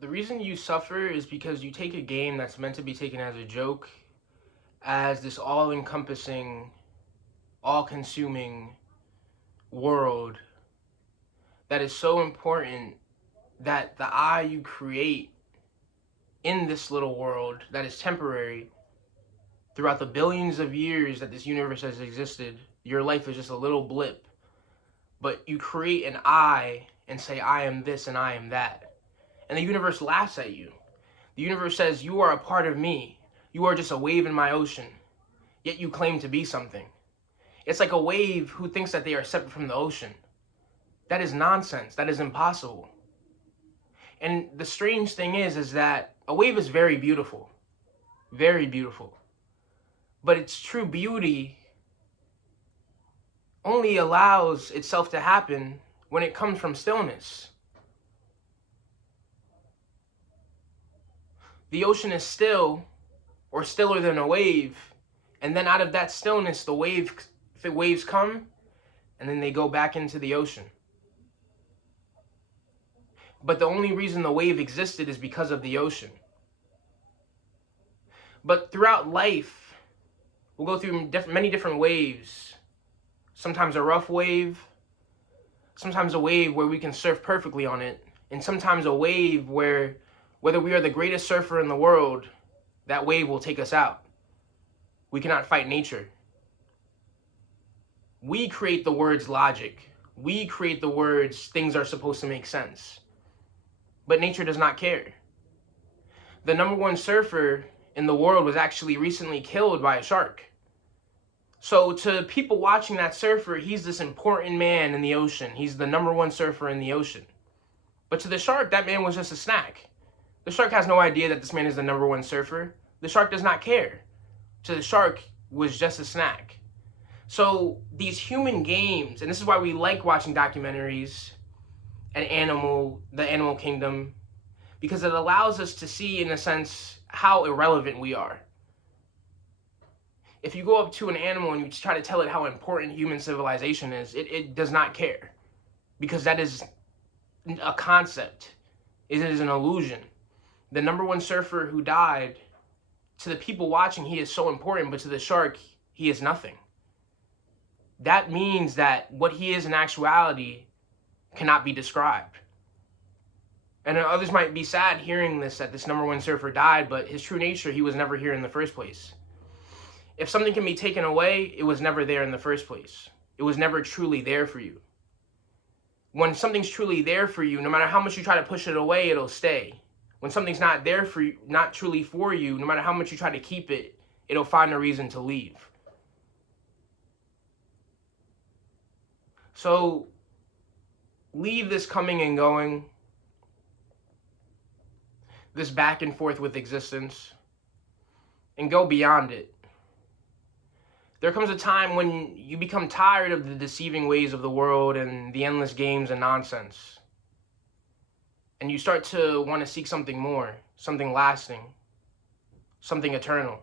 The reason you suffer is because you take a game that's meant to be taken as a joke, as this all-encompassing, all-consuming world that is so important that the I you create in this little world that is temporary throughout the billions of years that this universe has existed, your life is just a little blip. But you create an I and say, I am this and I am that. And the universe laughs at you. The universe says, you are a part of me. You are just a wave in my ocean. Yet you claim to be something. It's like a wave who thinks that they are separate from the ocean. That is nonsense. That is impossible. And the strange thing is that a wave is very beautiful. Very beautiful. But its true beauty only allows itself to happen when it comes from stillness. The ocean is still, or stiller than a wave, and then out of that stillness, the waves come, and then they go back into the ocean. But the only reason the wave existed is because of the ocean. But throughout life, we'll go through many different waves. Sometimes a rough wave, sometimes a wave where we can surf perfectly on it, and sometimes a wave where, whether we are the greatest surfer in the world, that wave will take us out. We cannot fight nature. We create the words logic. We create the words things are supposed to make sense. But nature does not care. The #1 surfer in the world was actually recently killed by a shark. So to people watching that surfer, he's this important man in the ocean. He's the #1 surfer in the ocean. But to the shark, that man was just a snack. The shark has no idea that this man is the #1 surfer. The shark does not care. To the shark, was just a snack. So these human games, and this is why we like watching documentaries and the animal kingdom, because it allows us to see, in a sense, how irrelevant we are. If you go up to an animal and you try to tell it how important human civilization is, it does not care. Because that is a concept. It is an illusion. The #1 surfer who died, to the people watching, he is so important, but to the shark, he is nothing. That means that what he is in actuality cannot be described. And others might be sad hearing this, that this #1 surfer died, but his true nature, he was never here in the first place. If something can be taken away, it was never there in the first place. It was never truly there for you. When something's truly there for you, no matter how much you try to push it away, it'll stay. When something's not there for you, not truly for you, no matter how much you try to keep it, it'll find a reason to leave. So leave this coming and going, this back and forth with existence, and go beyond it. There comes a time when you become tired of the deceiving ways of the world and the endless games and nonsense. And you start to want to seek something more, something lasting, something eternal.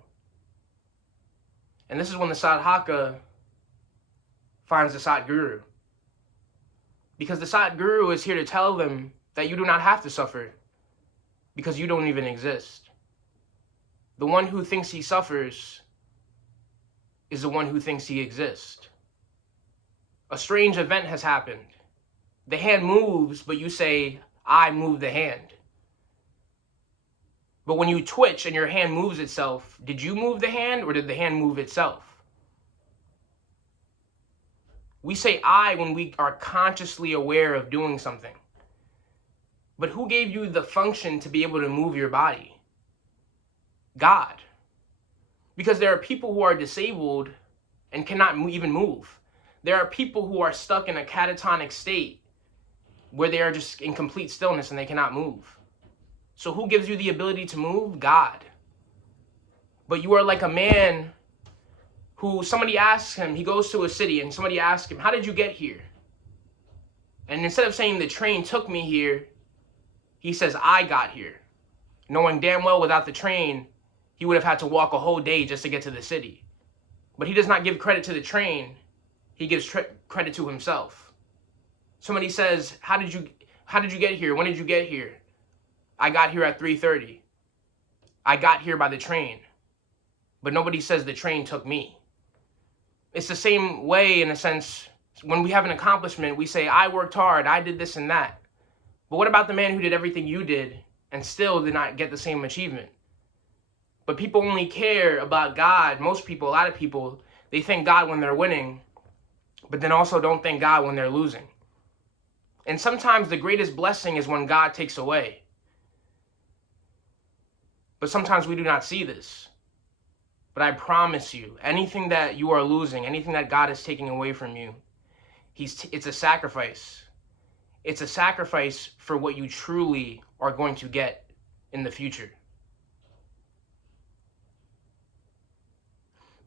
And this is when the sadhaka finds the Satguru. Because the Satguru is here to tell them that you do not have to suffer, because you don't even exist. The one who thinks he suffers is the one who thinks he exists. A strange event has happened. The hand moves, but you say, I move the hand. But when you twitch and your hand moves itself, did you move the hand or did the hand move itself? We say I when we are consciously aware of doing something. But who gave you the function to be able to move your body? God. Because there are people who are disabled and cannot even move. There are people who are stuck in a catatonic state where they are just in complete stillness and they cannot move. So who gives you the ability to move? God. But you are like a man who somebody asks him, he goes to a city and somebody asks him, how did you get here? And instead of saying the train took me here, he says, I got here. Knowing damn well without the train, he would have had to walk a whole day just to get to the city. But he does not give credit to the train. He gives credit to himself. Somebody says, how did you get here? When did you get here? I got here at 3:30. I got here by the train. But nobody says the train took me. It's the same way, in a sense, when we have an accomplishment, we say, I worked hard, I did this and that. But what about the man who did everything you did and still did not get the same achievement? But people only care about God. Most people, a lot of people, they thank God when they're winning, but then also don't thank God when they're losing. And sometimes the greatest blessing is when God takes away. But sometimes we do not see this. But I promise you, anything that you are losing, anything that God is taking away from you, it's a sacrifice. It's a sacrifice for what you truly are going to get in the future.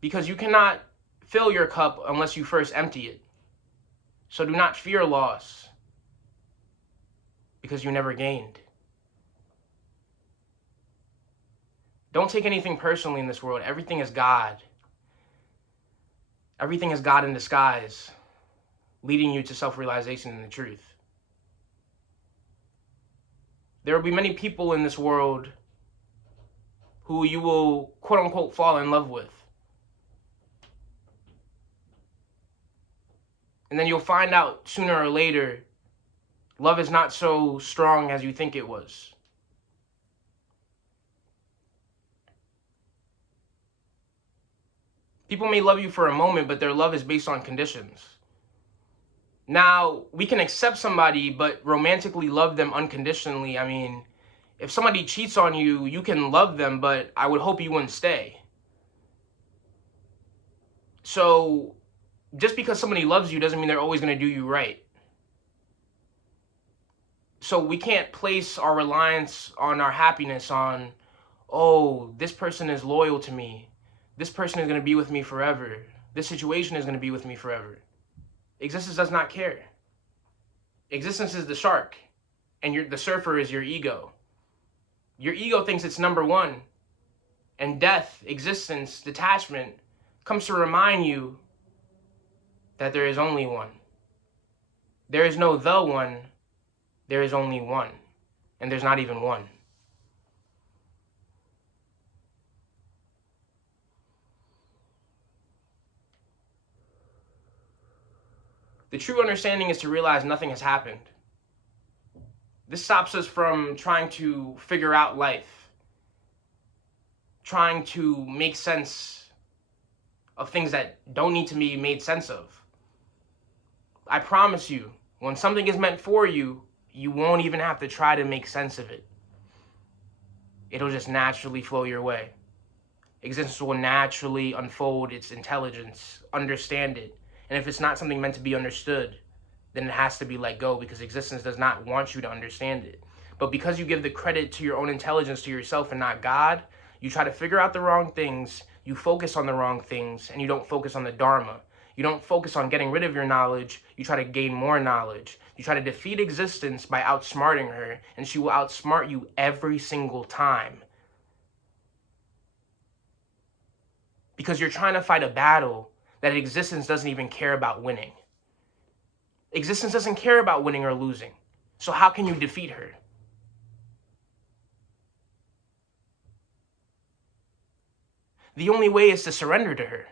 Because you cannot fill your cup unless you first empty it. So do not fear loss, because you never gained. Don't take anything personally in this world. Everything is God. Everything is God in disguise, leading you to self-realization and the truth. There will be many people in this world who you will, quote unquote, fall in love with. And then you'll find out sooner or later, love is not so strong as you think it was. People may love you for a moment, but their love is based on conditions. Now, we can accept somebody, but romantically love them unconditionally. I mean, if somebody cheats on you, you can love them, but I would hope you wouldn't stay. So, just because somebody loves you doesn't mean they're always going to do you right. So we can't place our reliance on our happiness on, oh, this person is loyal to me. This person is going to be with me forever. This situation is going to be with me forever. Existence does not care. Existence is the shark, and the surfer is your ego. Your ego thinks it's number one. And death, existence, detachment comes to remind you that there is only one. There is no the one. There is only one. And there's not even one. The true understanding is to realize nothing has happened. This stops us from trying to figure out life, trying to make sense of things that don't need to be made sense of. I promise you, when something is meant for you, you won't even have to try to make sense of it. It'll just naturally flow your way. Existence will naturally unfold its intelligence, understand it. And if it's not something meant to be understood, then it has to be let go, because existence does not want you to understand it. But because you give the credit to your own intelligence to yourself and not God, you try to figure out the wrong things, you focus on the wrong things, and you don't focus on the Dharma. You don't focus on getting rid of your knowledge, you try to gain more knowledge. You try to defeat existence by outsmarting her, and she will outsmart you every single time. Because you're trying to fight a battle that existence doesn't even care about winning. Existence doesn't care about winning or losing. So how can you defeat her? The only way is to surrender to her.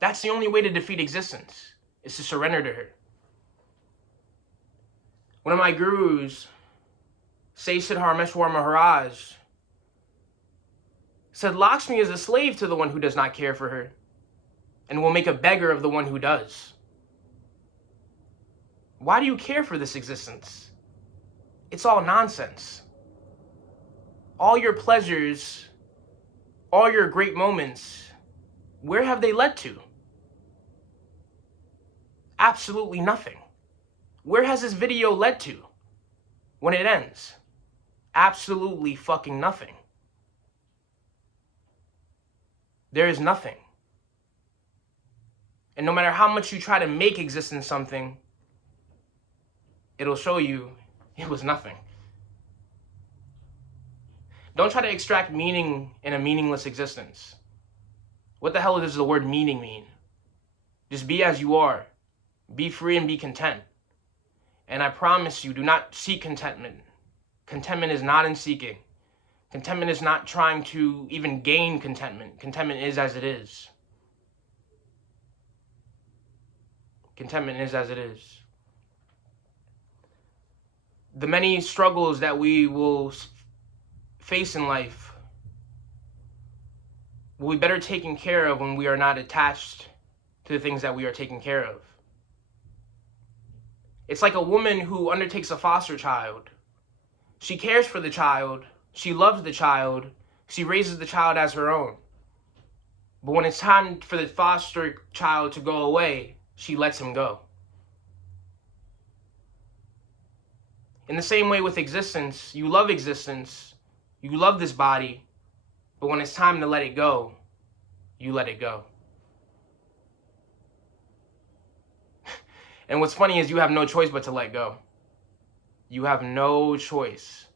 That's the only way to defeat existence, is to surrender to her. One of my gurus, Say Siddharmeshwar Maharaj, said Lakshmi is a slave to the one who does not care for her, and will make a beggar of the one who does. Why do you care for this existence? It's all nonsense. All your pleasures, all your great moments, where have they led to? Absolutely nothing. Where has this video led to when it ends? Absolutely fucking nothing. There is nothing. And no matter how much you try to make existence something, it'll show you it was nothing. Don't try to extract meaning in a meaningless existence. What the hell does the word meaning mean? Just be as you are. Be free and be content. And I promise you, do not seek contentment. Contentment is not in seeking. Contentment is not trying to even gain contentment. Contentment is as it is. Contentment is as it is. The many struggles that we will face in life will be better taken care of when we are not attached to the things that we are taking care of. It's like a woman who undertakes a foster child. She cares for the child, she loves the child, she raises the child as her own. But when it's time for the foster child to go away, she lets him go. In the same way with existence, you love this body, but when it's time to let it go, you let it go. And what's funny is you have no choice but to let go. You have no choice.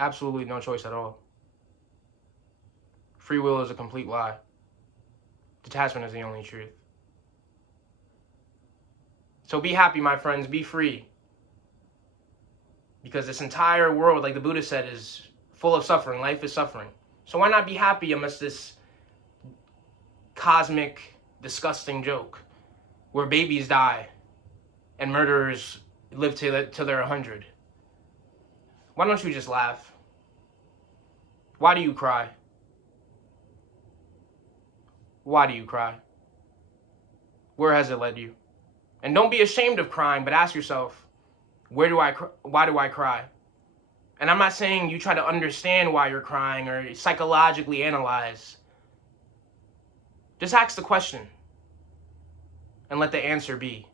Absolutely no choice at all. Free will is a complete lie. Detachment is the only truth. So be happy, my friends. Be free. Because this entire world, like the Buddha said, is full of suffering. Life is suffering. So why not be happy amidst this cosmic, disgusting joke where babies die and murderers live till they're 100? Why don't you just laugh? Why do you cry? Why do you cry? Where has it led you? And don't be ashamed of crying, but ask yourself, why do I cry? And I'm not saying you try to understand why you're crying or psychologically analyze. Just ask the question and let the answer be.